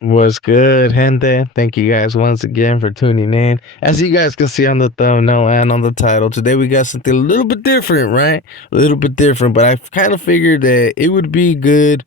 What's good, gente? Thank you guys once again for tuning in. As you guys can see on the thumbnail and on the title, today we got something a little bit different, right? A little bit different, but I kind of figured that it would be good,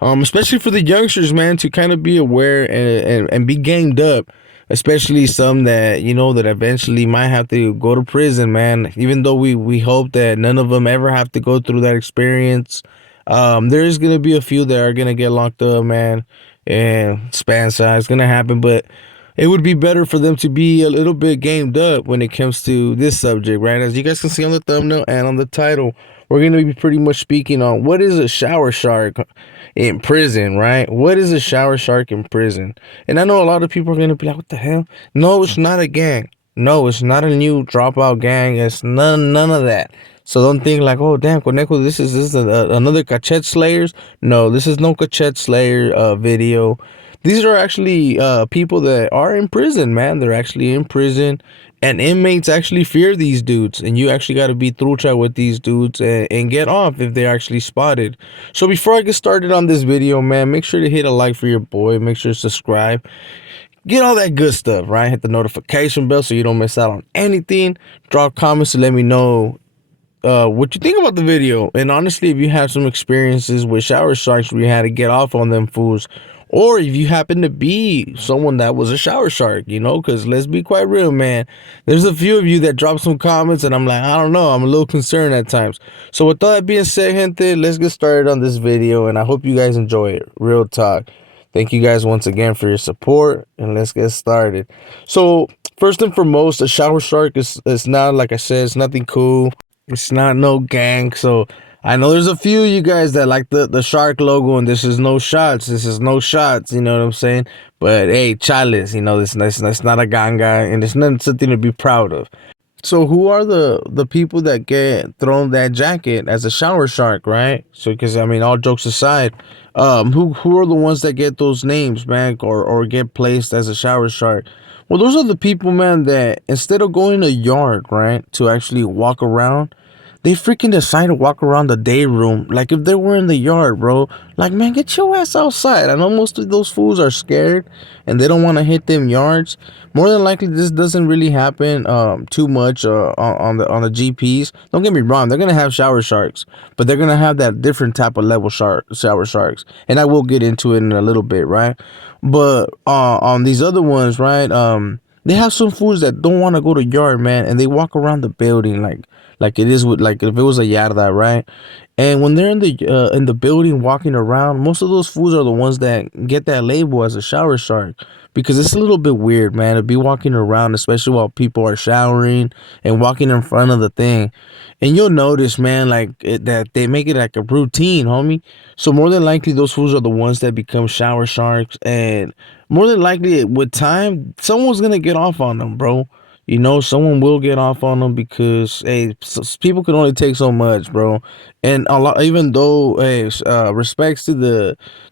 especially for the youngsters, man, to kind of be aware and be gamed up, especially some that that eventually might have to go to prison, man. Even though we hope that none of them ever have to go through that experience, there is gonna be a few that are gonna get locked up, man, and span size gonna happen, but. It would be better for them to be a little bit gamed up when it comes to this subject, right? As you guys can see on the thumbnail and on the title, we're going to be pretty much speaking on what is a shower shark in prison, right? What is a shower shark in prison? And I know a lot of people are going to be like, what the hell? No, it's not a gang. No, it's not a new dropout gang. It's none of that. So don't think like, oh damn, Conejo, this is another Cachet Slayers. No, this is no Cachet Slayer video. These are actually people that are in prison, man. They're actually in prison, and inmates actually fear these dudes. And you actually got to be trucha with these dudes and get off if they're actually spotted. So before I get started on this video, man, make sure to hit a like for your boy. Make sure to subscribe. Get all that good stuff, right? Hit the notification bell so you don't miss out on anything. Drop comments to let me know what you think about the video. And honestly, if you have some experiences with shower sharks where you had to get off on them fools, or if you happen to be someone that was a shower shark, because let's be quite real, man. There's a few of you that drop some comments, and I'm like, I don't know, I'm a little concerned at times. So with that being said, gente, let's get started on this video, and I hope you guys enjoy it. Real talk. Thank you guys once again for your support, and let's get started. So first and foremost, a shower shark is not, like I said, it's nothing cool. It's not no gang. So I know there's a few of you guys that like the shark logo, and this is no shots. This is no shots. You know what I'm saying? But hey, chales, this not a ganga, and it's not something to be proud of. So who are the people that get thrown that jacket as a shower shark, right? So because I mean, all jokes aside, who are the ones that get those names, man, or get placed as a shower shark? Well, those are the people, man, that instead of going to a yard, right, to actually walk around, they freaking decide to walk around the day room like if they were in the yard, bro. Like, man, get your ass outside. I know most of those fools are scared and they don't want to hit them yards. More than likely, this doesn't really happen too much on the GPs. Don't get me wrong, they're gonna have shower sharks, but they're gonna have that different type of level shower sharks, and I will get into it in a little bit, right? But on these other ones, right? They have some fools that don't want to go to yard, man, and they walk around the building like it is with like if it was a yarda, right? And when they're in the building walking around, most of those fools are the ones that get that label as a shower shark because it's a little bit weird, man, to be walking around, especially while people are showering and walking in front of the thing. And you'll notice, man, that they make it like a routine, homie. So more than likely, those fools are the ones that become shower sharks, and more than likely, with time, someone's gonna get off on them, bro. Someone will get off on them because hey, people can only take so much, bro. And a lot, even though hey, respects to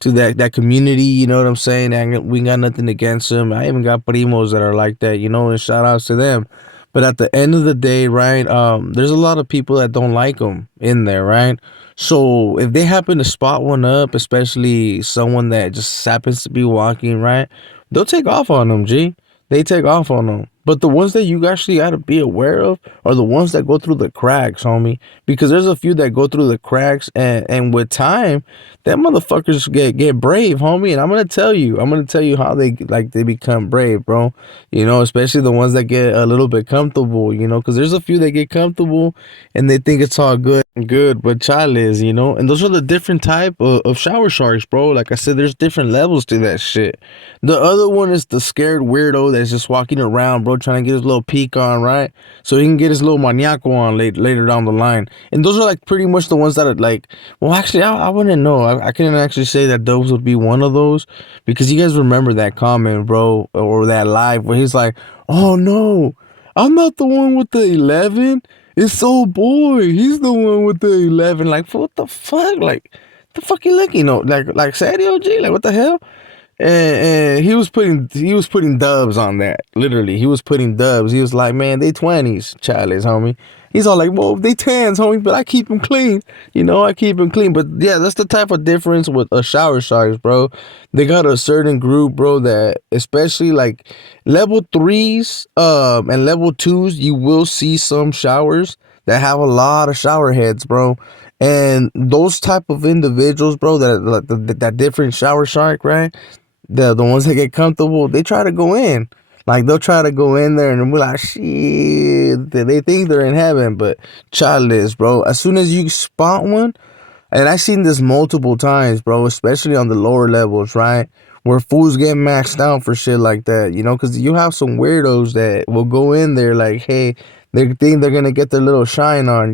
that community, you know what I'm saying? And we got nothing against them. I even got primos that are like that, and shout outs to them. But at the end of the day, right? There's a lot of people that don't like them in there, right? So if they happen to spot one up, especially someone that just happens to be walking, right? They'll take off on them, G. They take off on them. But the ones that you actually got to be aware of are the ones that go through the cracks, homie. Because there's a few that go through the cracks, and with time, that motherfuckers get brave, homie. And I'm gonna tell you how they become brave, bro. Especially the ones that get a little bit comfortable, because there's a few that get comfortable and they think it's all good, but chales, and those are the different type of shower sharks, bro. Like I said, there's different levels to that shit. The other one is the scared weirdo that's just walking around, bro, trying to get his little peek on, right? So he can get his little maniaco on later down the line. And those are like pretty much the ones that are like, well, actually, I wouldn't know. I couldn't actually say that those would be one of those because you guys remember that comment, bro, or that live where he's like, oh no, I'm not the one with the 11. It's old boy. He's the one with the 11. Like, what the fuck? Like, the fuck you looking? Like Sadio G. Like, what the hell? And he was putting dubs on that. Literally, he was putting dubs. He was like, man, they 20s, Charlie's homie. He's all like, well, they tens, homie, but I keep them clean. I keep them clean. But yeah, that's the type of difference with a shower sharks, bro. They got a certain group, bro, that especially like level threes, and level twos, you will see some showers that have a lot of shower heads, bro. And those type of individuals, bro, that different shower shark, right? The ones that get comfortable, they try to go in. Like they'll try to go in there and be like, shit. They think they're in heaven, but childless, bro. As soon as you spot one, and I seen this multiple times, bro, especially on the lower levels, right? Where fools get maxed out for shit like that, because you have some weirdos that will go in there like, hey, they think they're gonna get their little shine on.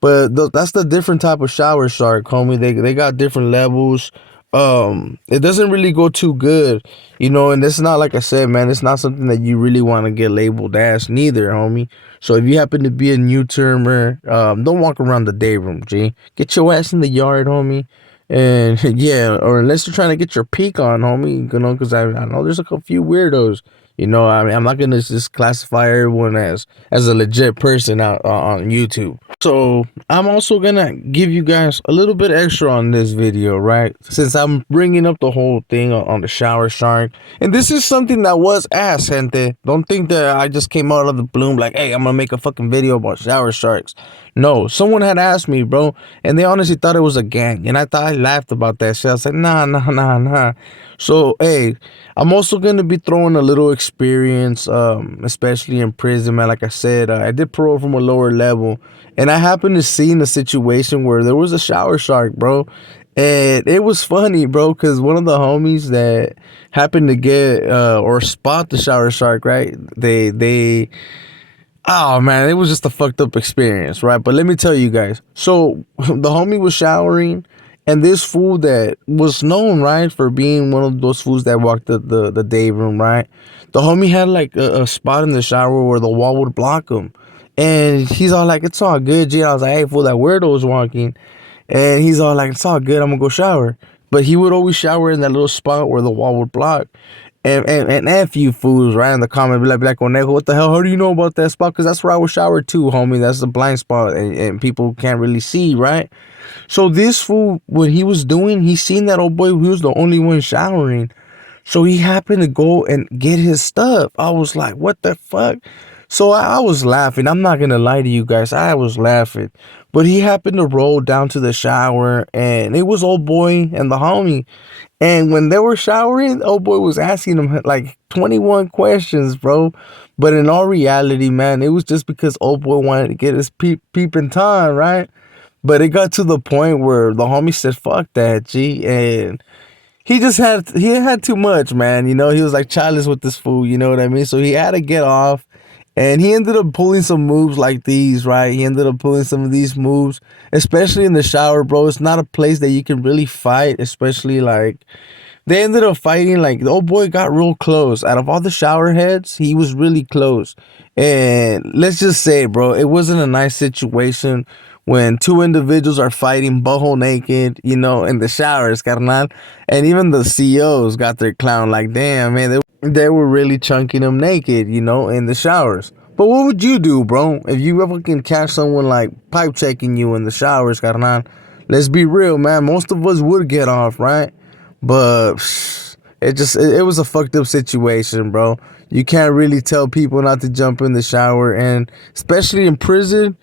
But that's the different type of shower shark, homie. They got different levels. It doesn't really go too good, and it's not like I said, man. It's not something that you really want to get labeled as, neither, homie. So if you happen to be a new termer, don't walk around the day room, G. Get your ass in the yard, homie. And yeah, or unless you're trying to get your peak on, homie, because I know there's like a few weirdos. I mean, I'm not gonna just classify everyone as a legit person out on YouTube. So I'm also gonna give you guys a little bit extra on this video, right? Since I'm bringing up the whole thing on the shower shark, and this is something that was asked, gente. Don't think that I just came out of the bloom like, hey, I'm gonna make a fucking video about shower sharks. No, someone had asked me, bro, and they honestly thought it was a gang, and I laughed about that shit. I was like, nah, nah, nah, nah. So hey, I'm also gonna be throwing a little experience, especially in prison, man. Like I said, I did parole from a lower level, and I happened to see in a situation where there was a shower shark, bro. And it was funny, bro, because one of the homies that happened to get or spot the shower shark, right? Oh man, it was just a fucked up experience, right? But let me tell you guys. So the homie was showering, and this fool that was known, right, for being one of those fools that walked the day room, right? The homie had like a spot in the shower where the wall would block him. And he's all like, it's all good, G. I was like, hey, fool, that weirdo was walking. And he's all like, it's all good, I'm gonna go shower. But he would always shower in that little spot where the wall would block. And F you fools, right? In the comment, be like, Conejo, what the hell? How do you know about that spot? Because that's where I would shower too, homie. That's the blind spot, and people can't really see, right? So this fool, what he was doing, he seen that old boy, he was the only one showering. So he happened to go and get his stuff. I was like, what the fuck? So I was laughing. I'm not gonna lie to you guys. I was laughing. But he happened to roll down to the shower, and it was old boy and the homie. And when they were showering, old boy was asking him like 21 questions, bro. But in all reality, man, it was just because old boy wanted to get his peeping time, right? But it got to the point where the homie said, fuck that, G. And he had too much, man. He was like childless with this fool, you know what I mean? So he had to get off. And he ended up pulling some moves like these, right? He ended up pulling some of these moves, especially in the shower, bro. It's not a place that you can really fight, especially like they ended up fighting. Like the old boy got real close. Out of all the shower heads, he was really close. And let's just say, bro, it wasn't a nice situation when two individuals are fighting butthole naked, in the showers, carnal. And even the CEOs got their clown. Like, damn, man, they were really chunking them naked, in the showers. But what would you do, bro, if you ever can catch someone like pipe checking you in the showers, carnal? Let's be real, man. Most of us would get off, right? But it was a fucked up situation, bro. You can't really tell people not to jump in the shower, and especially in prison,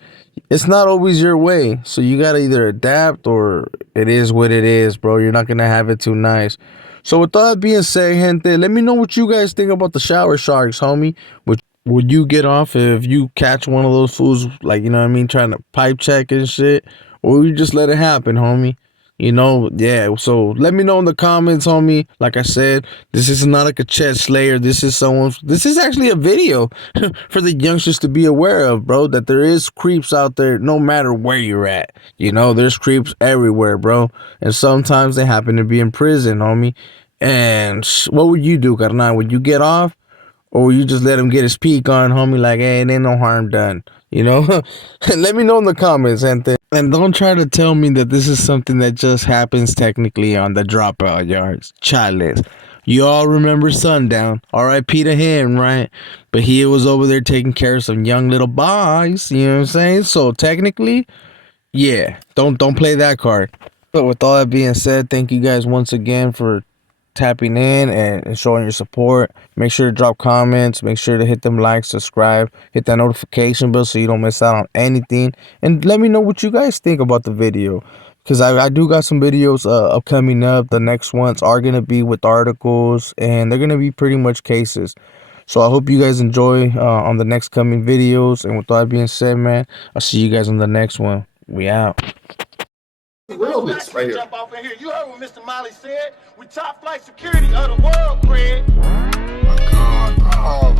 it's not always your way. So you gotta either adapt or it is what it is, bro. You're not gonna have it too nice. So with all that being said, gente, let me know what you guys think about the shower sharks, homie. Would you get off if you catch one of those fools, like, what I mean, trying to pipe check and shit? Or you just let it happen, homie? Yeah. So let me know in the comments, homie. Like I said, this is not like a chest slayer. This is actually a video for the youngsters to be aware of, bro, that there is creeps out there no matter where you're at. There's creeps everywhere, bro. And sometimes they happen to be in prison, homie. And what would you do, carnal? Would you get off? Or you just let him get his peak on, homie, like, hey, it ain't no harm done. You know, let me know in the comments, and don't try to tell me that this is something that just happens technically on the dropout yards. Chales. You all remember Sundown. R.I.P. to him, right? But he was over there taking care of some young little boys. You know what I'm saying? So technically, yeah, don't play that card. But with all that being said, thank you guys once again for tapping in and showing your support. Make sure to drop comments. Make sure to hit them likes, subscribe, hit that notification bell so you don't miss out on anything. And let me know what you guys think about the video. Because I do got some videos upcoming up. The next ones are going to be with articles. And they're going to be pretty much cases. So I hope you guys enjoy on the next coming videos. And with all that being said, man, I'll see you guys on the next one. We out. Realness right here. Jump off in here. You heard what Mr. Molly said. We top flight security of the world, Craig. Oh my God. Oh.